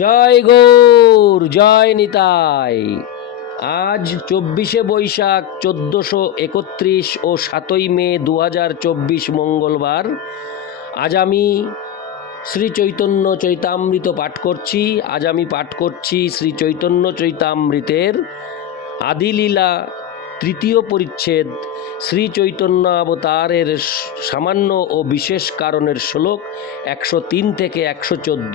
জয় গৌর, জয় নিতাই। আজ চব্বিশে বৈশাখ, চোদ্দোশো একত্রিশ ও সাতই মে দু হাজার চব্বিশ মঙ্গলবার। আজ আমি শ্রী চৈতন্য চৈতামৃত পাঠ করছি। আজ আমি পাঠ করছি শ্রী চৈতন্য চৈতামৃতের আদিলীলা তৃতীয় পরিচ্ছেদ, শ্রী চৈতন্য অবতারের সামান্য ও বিশেষ কারণের শ্লোক একশো তিন থেকে একশো চোদ্দ।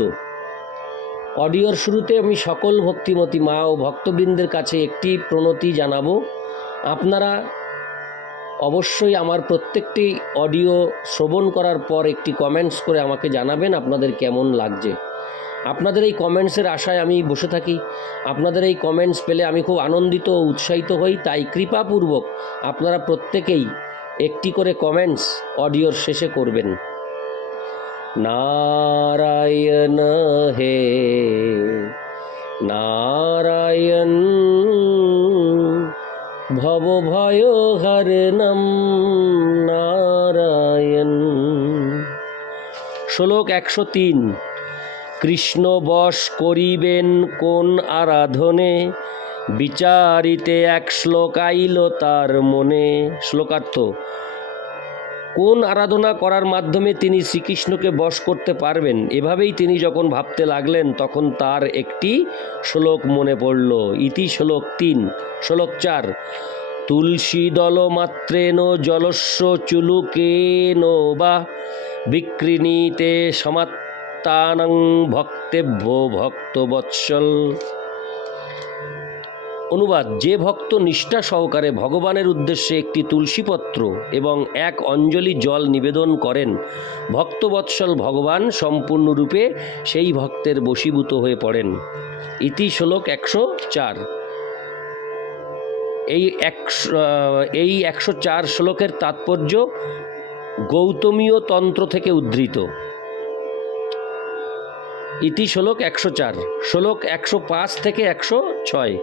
অডিওর শুরুতে আমি সকল ভক্তিমতী মা ও ভক্তবৃন্দের কাছে একটি প্রণতি জানাব। আপনারা অবশ্যই আমার প্রত্যেকটি অডিও শ্রবণ করার পর একটি কমেন্টস করে আমাকে জানাবেন আপনাদের কেমন লাগছে। আপনাদের এই কমেন্টসের আশায় আমি বসে থাকি। আপনাদের এই কমেন্টস পেলে আমি খুব আনন্দিত ও উৎসাহিত হই। তাই কৃপাপূর্বক আপনারা প্রত্যেকেই একটি করে কমেন্টস অডিওর শেষে করবেন। নারায়ণ হে নারায়ণ ভব ভয় হরণম নারায়ণ শ্লোক একশো তিন, কৃষ্ণ বশ করিবেন কোন আরাধনে? বিচারিতে এক শ্লোক আইল তার মনে। শ্লোকার্থ কোন আরাধনা করার মাধ্যমে তিনি শ্রীকৃষ্ণকে বশ করতে পারবেন? এভাবেই তিনি যখন ভাবতে লাগলেন, তখন তার একটি শ্লোক মনে পড়ল। ইতি শ্লোক তিন, শ্লোক চার, তুলসী দল মাত্রেন জলস্য চুলুকেন বা বিক্রিণীতে সমাত্তানং ভক্তেভ্য ভক্তবৎসল। অনুবাদ, যে ভক্ত নিষ্ঠা সহকারে ভগবানের উদ্দেশ্যে একটি তুলসীপত্র এবং এক অঞ্জলি জল নিবেদন করেন, ভক্তবৎসল ভগবান সম্পূর্ণরূপে সেই ভক্তের বশীভূত হয়ে পড়েন। ইতি শ্লোক একশো চার। এই একশো এই একশো চার শ্লোকের তাৎপর্য গৌতমীয় তন্ত্র থেকে উদ্ধৃত। ইতি শ্লোক একশো চার, শ্লোক একশো পাঁচ থেকে একশো ছয়।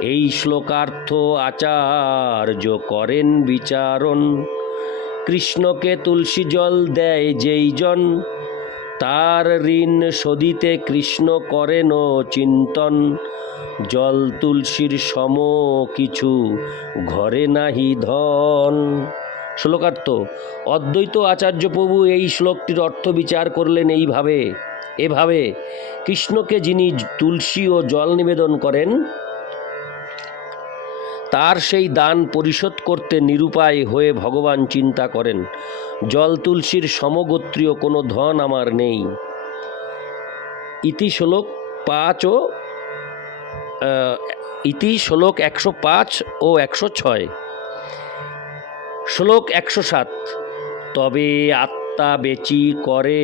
এই শ্লোকার্থ আচার্য করেন বিচারণ। কৃষ্ণকে তুলসী জল দেয় যেই জন। তার ঋণ শোধিতে কৃষ্ণ করেন চিন্তন। জল তুলসীর সম কিছু ঘরে নাহি ধন। শ্লোকার্থ, অদ্বৈত আচার্য প্রভু এই শ্লোকটির অর্থ বিচার করলেন এইভাবে এভাবে কৃষ্ণকে যিনি তুলসী ও জল নিবেদন করেন, তার সেই দান পরিশোধ করতে নিরুপায় হয়ে ভগবান চিন্তা করেন, জল তুলসীর সমগোত্রীয় কোনো ধন আমার নেই। ইতি শ্লোক পাঁচ ও ইতি শ্লোক একশো পাঁচ ও একশো ছয়। শ্লোক একশো সাত, তবে আত্মা বেচি করে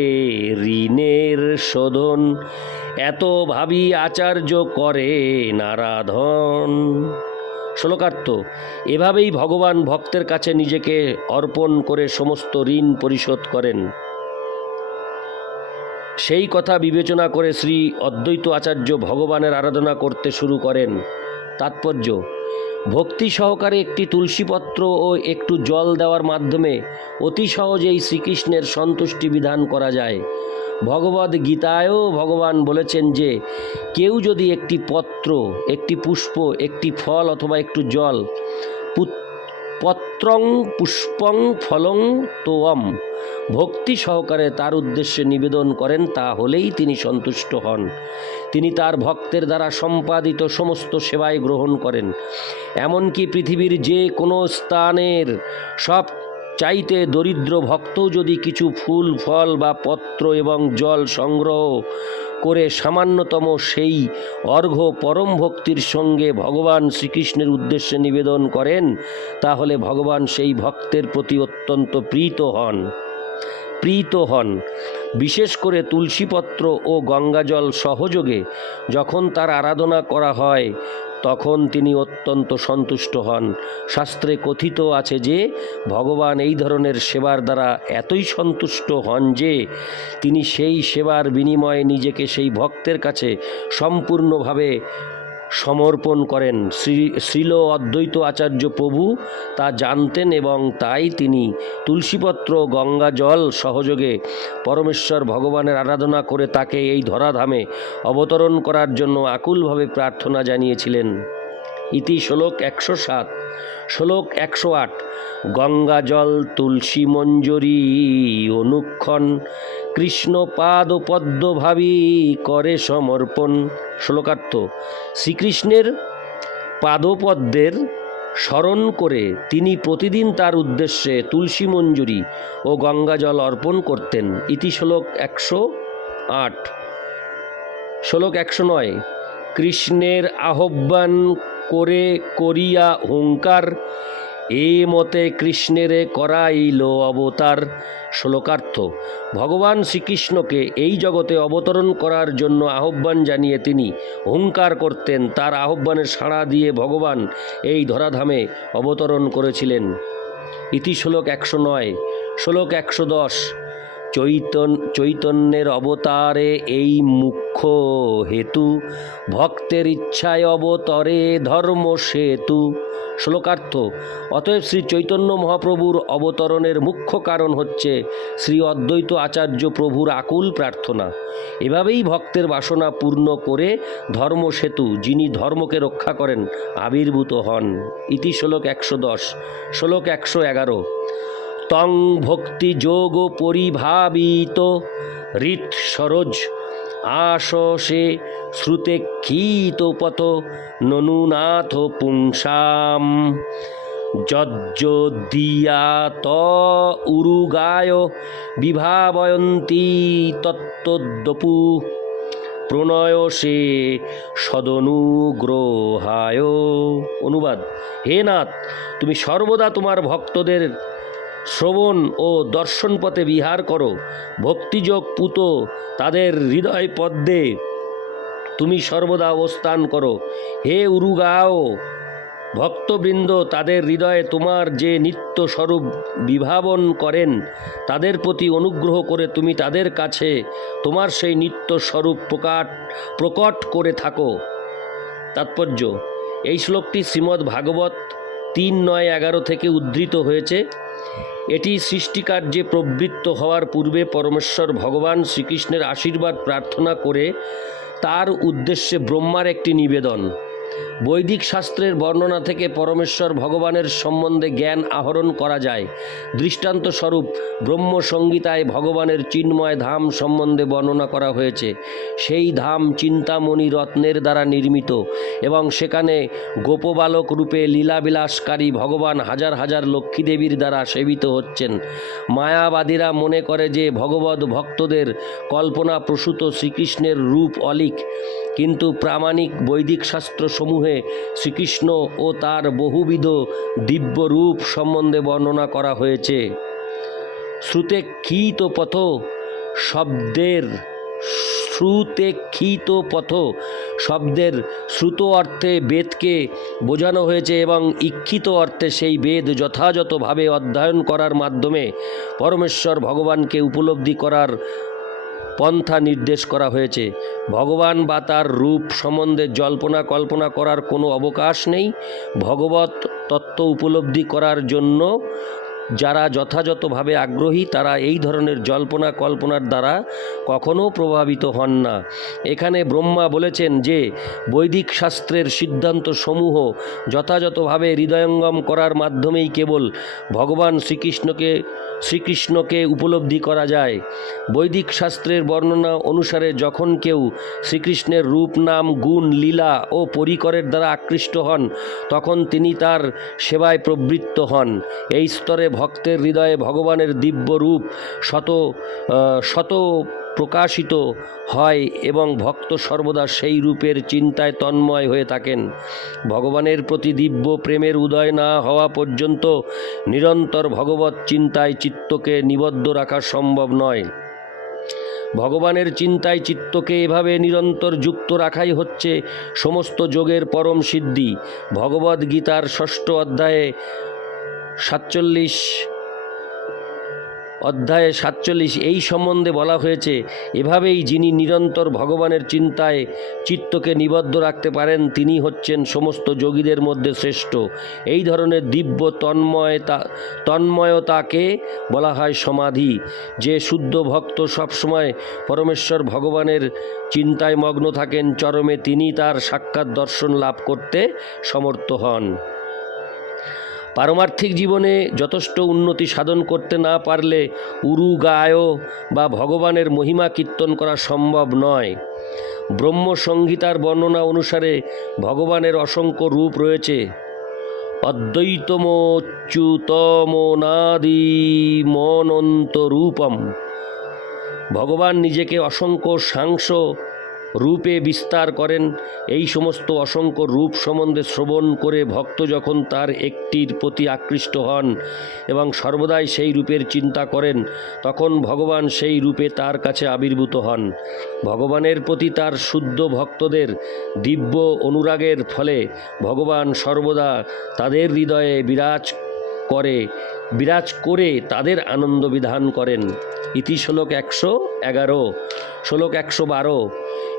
ঋণের শোধন, এত ভাবি আচার্য করে নারাধন। শ্লোকার্থ, এভাবেই ভগবান ভক্তের কাছে নিজেকে অর্পণ করে সমস্ত ঋণ পরিশোধ করেন। সেই কথা বিবেচনা করে শ্রী অদ্বৈত আচার্য ভগবানের আরাধনা করতে শুরু করেন। তাৎপর্য ভক্তি সহকারে একটি তুলসীপত্র ও একটু জল দেওয়ার মাধ্যমে অতি সহজেই শ্রীকৃষ্ণের সন্তুষ্টি বিধান করা যায়। ভগবদ গীতায়ও ভগবান বলেছেন যে, কেউ যদি একটি পত্র, একটি পুষ্প, একটি ফল অথবা একটু জল পুত- পত্রং পুষ্পং ফলং তোয়ম। ভক্তি সহকারে তার উদ্দেশ্যে নিবেদন করেন, তা হলেই তিনি সন্তুষ্ট হন। তিনি তার ভক্তের দ্বারা সম্পাদিত সমস্ত সেবায় গ্রহণ করেন। এমনকি পৃথিবীর যে কোনো স্থানের সব চাইতে দরিদ্র ভক্তও যদি কিছু ফুল, ফল বা পত্র এবং জল সংগ্রহ করে সামান্যতম সেই অর্ঘ্য পরম ভক্তির সঙ্গে ভগবান শ্রীকৃষ্ণের উদ্দেশ্যে নিবেদন করেন, তাহলে ভগবান সেই ভক্তের প্রতি অত্যন্ত প্রীত হন। প্রীত হন। বিশেষ করে তুলসীপত্র ও গঙ্গাজল সহযোগে যখন তার আরাধনা করা হয় তখন তিনি অত্যন্ত সন্তুষ্ট হন। শাস্ত্রে কথিত আছে যে, ভগবান এই ধরনের সেবার দ্বারা এতই সন্তুষ্ট হন যে, তিনি সেই সেবার বিনিময়ে নিজেকে সেই ভক্তের কাছে সম্পূর্ণভাবে সমর্পণ করেন। শ্রী, শ্রীল অদ্বৈত আচার্য প্রভু তা জানতেন এবং তাই তিনি তুলসীপত্র, গঙ্গা জল সহযোগে পরমেশ্বর ভগবানের আরাধনা করে তাকে এই ধরাধামে অবতরণ করার জন্য আকুলভাবে প্রার্থনা জানিয়েছিলেন। ইতি শ্লোক একশো সাত। শ্লোক একশো আট। গঙ্গা জল, তুলসী মঞ্জরি, অনুক্ষণ কৃষ্ণ পাদ করে সমর্পণ। শ্লোকার্থ, শ্রীকৃষ্ণের পাদপদ্মের স্মরণ করে তিনি প্রতিদিন তার উদ্দেশ্যে তুলসী মঞ্জুরি ও গঙ্গা জল অর্পণ করতেন। ইতি শ্লোক একশো আট। শ্লোক একশো নয়, কৃষ্ণের আহ্বান করে করিয়া হুঙ্কার এ মতে কৃষ্ণেরে করাইল অবতার শ্লোকার্থ। ভগবান শ্রীকৃষ্ণকে এই জগতে অবতরণ করার জন্য আহ্বান জানিয়ে তিনি হুঙ্কার করতেন, তার আহ্বানের সাড়া দিয়ে ভগবান এই ধরাধামে অবতরণ করেছিলেন। ইতি শ্লোক একশো নয়, শ্লোক একশো দশ। চৈতন, চৈতন্যের অবতারে এই মুখ্য হেতু। ভক্তের ইচ্ছায় অবতরে ধর্ম সেতু। শ্লোকার্থ, অতএব শ্রী চৈতন্য মহাপ্রভুর অবতরণের মুখ্য কারণ হচ্ছে শ্রী অদ্বৈত আচার্য প্রভুর আকুল প্রার্থনা। এভাবেই ভক্তের বাসনা পূর্ণ করে ধর্ম সেতু, যিনি ধর্মকে রক্ষা করেন, আবির্ভূত হন। ইতি শ্লোক একশো দশ, শ্লোক একশো এগারো। তং ভক্তি যোগ পরিভাবিত। হৃৎ সরোজ আশসে শ্রুতে ক্ষীত পত ননুনাথ পুংসাম। যজ্জদিয়া ত উরুগায় বিভাবয়ন্তী তত্ত্বদ্যপু প্রণয় সে সদনুগ্রহায়। অনুবাদ, হে নাথ, তুমি সর্বদা তোমার ভক্তদের শ্রবণ ও দর্শন পথে বিহার করো। ভক্তিযোগ পুত তাদের হৃদয় পদ্মে। তুমি সর্বদা অবস্থান করো। হে উরুগাও, ভক্তবৃন্দ, তাদের হৃদয়ে তোমার যে নিত্য স্বরূপ বিভাবন করেন, তাদের প্রতি অনুগ্রহ করে তুমি তাদের কাছে তোমার সেই নিত্য স্বরূপ প্রকাট, প্রকট করে থাকো। তাৎপর্য, এই শ্লোকটি শ্রীমদ্ ভাগবত তিন নয় এগারো থেকে উদ্ধৃত হয়েছে। এটি সৃষ্টিকার্যে প্রবৃত্ত হওয়ার পূর্বে পরমেশ্বর ভগবান শ্রীকৃষ্ণের আশীর্বাদ প্রার্থনা করে তার উদ্দেশ্যে ব্রহ্মার একটি নিবেদন। বৈদিক শাস্ত্রের বর্ণনা থেকে পরমেশ্বর ভগবানের সম্বন্ধে জ্ঞান আহরণ করা যায়। দৃষ্টান্ত স্বরূপ ব্রহ্ম সংগীতায় ভগবানের চিন্ময় ধাম সম্বন্ধে বর্ণনা করা হয়েছে। সেই ধাম চিন্তামণি রত্নের দ্বারা নির্মিত এবং সেখানে গোপবালক রূপে লীলাবিলাসকারী ভগবান হাজার হাজার লক্ষ্মী দেবীর দ্বারা সেবিত হচ্ছেন। মায়াবাদীরা মনে করে যে ভগবত ভক্তদের কল্পনা প্রসূত শ্রীকৃষ্ণের রূপ অলিক। কিন্তু প্রামাণিক বৈদিক শাস্ত্রসমূহে শ্রীকৃষ্ণ ও তার বহুবিধ দিব্য রূপ সম্বন্ধে বর্ণনা করা হয়েছে। শ্রুতে ক্ষীত পথ, শব্দের শ্রুতে ক্ষীত পথ, শব্দের শ্রুত অর্থে বেদকে বোঝানো হয়েছে এবং ইক্ষিত অর্থে সেই বেদ যথাযথভাবে অধ্যয়ন করার মাধ্যমে পরমেশ্বর ভগবানকে উপলব্ধি করার পন্থা নির্দেশ করা হয়েছে। ভগবান বা তার রূপ সম্বন্ধে জল্পনা কল্পনা করার কোনো অবকাশ নেই। ভগবত তত্ত্ব উপলব্ধি করার জন্য যারা যথাযথভাবে আগ্রহী, তারা এই ধরনের জল্পনা কল্পনার দ্বারা কখনো প্রভাবিত হন না। এখানে ব্রহ্মা বলেছেন যে, বৈদিক শাস্ত্রের সিদ্ধান্ত সমূহ যথাযথভাবে হৃদয়ঙ্গম করার মাধ্যমেই কেবল ভগবান শ্রীকৃষ্ণকে শ্রীকৃষ্ণকে উপলব্ধি করা যায়। বৈদিক শাস্ত্রের বর্ণনা অনুসারে যখন কেউ শ্রীকৃষ্ণের রূপ, নাম, গুণ, লীলা ও পরিকরের দ্বারা আকৃষ্ট হন, তখন তিনি তার সেবায় প্রবৃত্ত হন। এই স্তরে ভক্তের হৃদয়ে ভগবানের দিব্য রূপ শত শত প্রকাশিত হয় এবং ভক্ত সর্বদা সেই রূপের চিন্তায় তন্ময় হয়ে থাকেন। ভগবানের প্রতি দিব্য প্রেমের উদয় না হওয়া পর্যন্ত নিরন্তর ভগবত চিন্তায় চিত্তকে নিবদ্ধ রাখা সম্ভব নয়। ভগবানের চিন্তায় চিত্তকে এভাবে নিরন্তর যুক্ত রাখাই হচ্ছে সমস্ত যোগের পরম সিদ্ধি। ভগবদ গীতার ষষ্ঠ অধ্যায়ে সাতচল্লিশ, অধ্যায়ে সাতচল্লিশ, এই সম্বন্ধে বলা হয়েছে, এভাবেই যিনি নিরন্তর ভগবানের চিন্তায় চিত্তকে নিবদ্ধ রাখতে পারেন, তিনি হচ্ছেন সমস্ত যোগীদের মধ্যে শ্রেষ্ঠ। এই ধরনের দিব্য তন্ময়তা তন্ময়তাকে বলা হয় সমাধি, যে শুদ্ধ ভক্ত সবসময় পরমেশ্বর ভগবানের চিন্তায় মগ্ন থাকেন, চরমে তিনি তার সাক্ষাৎ দর্শন লাভ করতে সমর্থ হন। পারমার্থিক জীবনে যথেষ্ট উন্নতি সাধন করতে না পারলে উরু গায় বা ভগবানের মহিমা কীর্তন করা সম্ভব নয়। ব্রহ্ম সংহিতার বর্ণনা অনুসারে ভগবানের অসংখ্য রূপ রয়েছে। অদ্বৈতমোচ্যুতমনাদিমনন্ত রূপম ভগবান নিজেকে অসংখ্য সাংস রূপে বিস্তার করেন। এই সমস্ত অসংখ্য রূপ সম্বন্ধে শ্রবণ করে ভক্ত যখন তার একটির প্রতি আকৃষ্ট হন এবং সর্বদাই সেই রূপের চিন্তা করেন, তখন ভগবান সেই রূপে তার কাছে আবির্ভূত হন। ভগবানের প্রতি তার শুদ্ধ ভক্তদের দিব্য অনুরাগের ফলে ভগবান সর্বদা তাদের হৃদয়ে বিরাজ করে বিরাজ করে তাদের আনন্দ বিধান করেন। ইতি শ্লোক একশো এগারো। শ্লোক একশো বারো।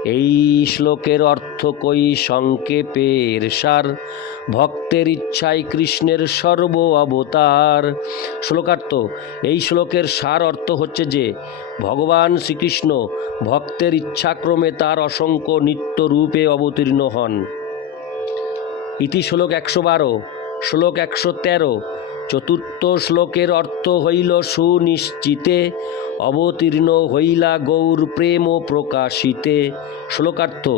এই শ্লোকের অর্থ কই সংক্ষেপের সার? ভক্তের ইচ্ছায় কৃষ্ণের সর্ব অবতার। শ্লোকার্থ, এই শ্লোকের সার অর্থ হচ্ছে যে, ভগবান শ্রীকৃষ্ণ ভক্তের ইচ্ছাক্রমে তার অসংখ্য নিত্য রূপে অবতীর্ণ হন। ইতি শ্লোক একশো বারো, শ্লোক একশো তেরো চতুর্থ শ্লোকের অর্থ হইল সুনিশ্চিতে, অবতীর্ণ হইলা গৌর প্রেম প্রকাশিতে। শ্লোকার্থ,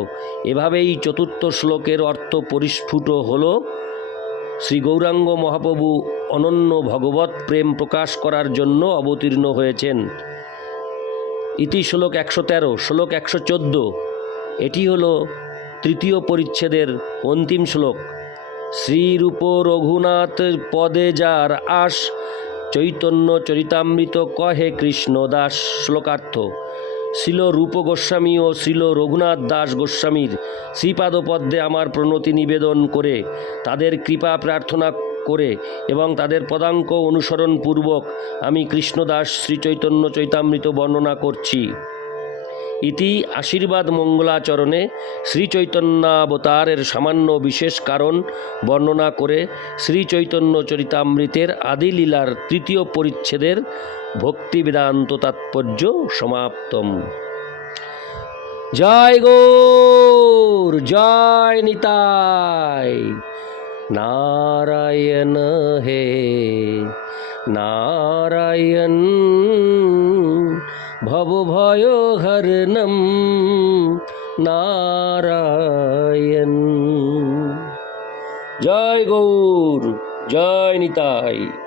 এভাবেই চতুর্থ শ্লোকের অর্থ পরিস্ফুট হল, শ্রী গৌরাঙ্গ মহাপ্রভু অনন্য ভগবত প্রেম প্রকাশ করার জন্য অবতীর্ণ হয়েছেন। ইতি শ্লোক একশো তেরো, শ্লোক একশো চোদ্দ। এটি হলো তৃতীয় পরিচ্ছেদের অন্তিম শ্লোক। শ্রীরূপ রঘুনাথ পদে যার আস চৈতন্য চরিতামৃত কহে কৃষ্ণ দাস শ্লোকার্থ। শিল রূপ গোস্বামী ও শিল রঘুনাথ দাস গোস্বামীর শ্রীপাদপদ্মে আমার প্রণতি নিবেদন করে, তাদের কৃপা প্রার্থনা করে এবং তাদের পদাঙ্ক অনুসরণ পূর্বক আমি কৃষ্ণদাস শ্রী চৈতন্য চৈতামৃত বর্ণনা করছি। ইতি আশীর্বাদ মঙ্গলাচরণে শ্রী চৈতন্যাবতারের সামান্য বিশেষ কারণ বর্ণনা করে শ্রী চৈতন্য চরিতামৃতের আদিলীলার তৃতীয় পরিচ্ছেদের ভক্তিবেদান্ত তাৎপর্য সমাপ্তম। জয় গৌর, জয় নিতাই। নারায়ণ হে, নারায়ণ ভবভয় হরণম নারায়ণ জয় গৌর জয় নিতাই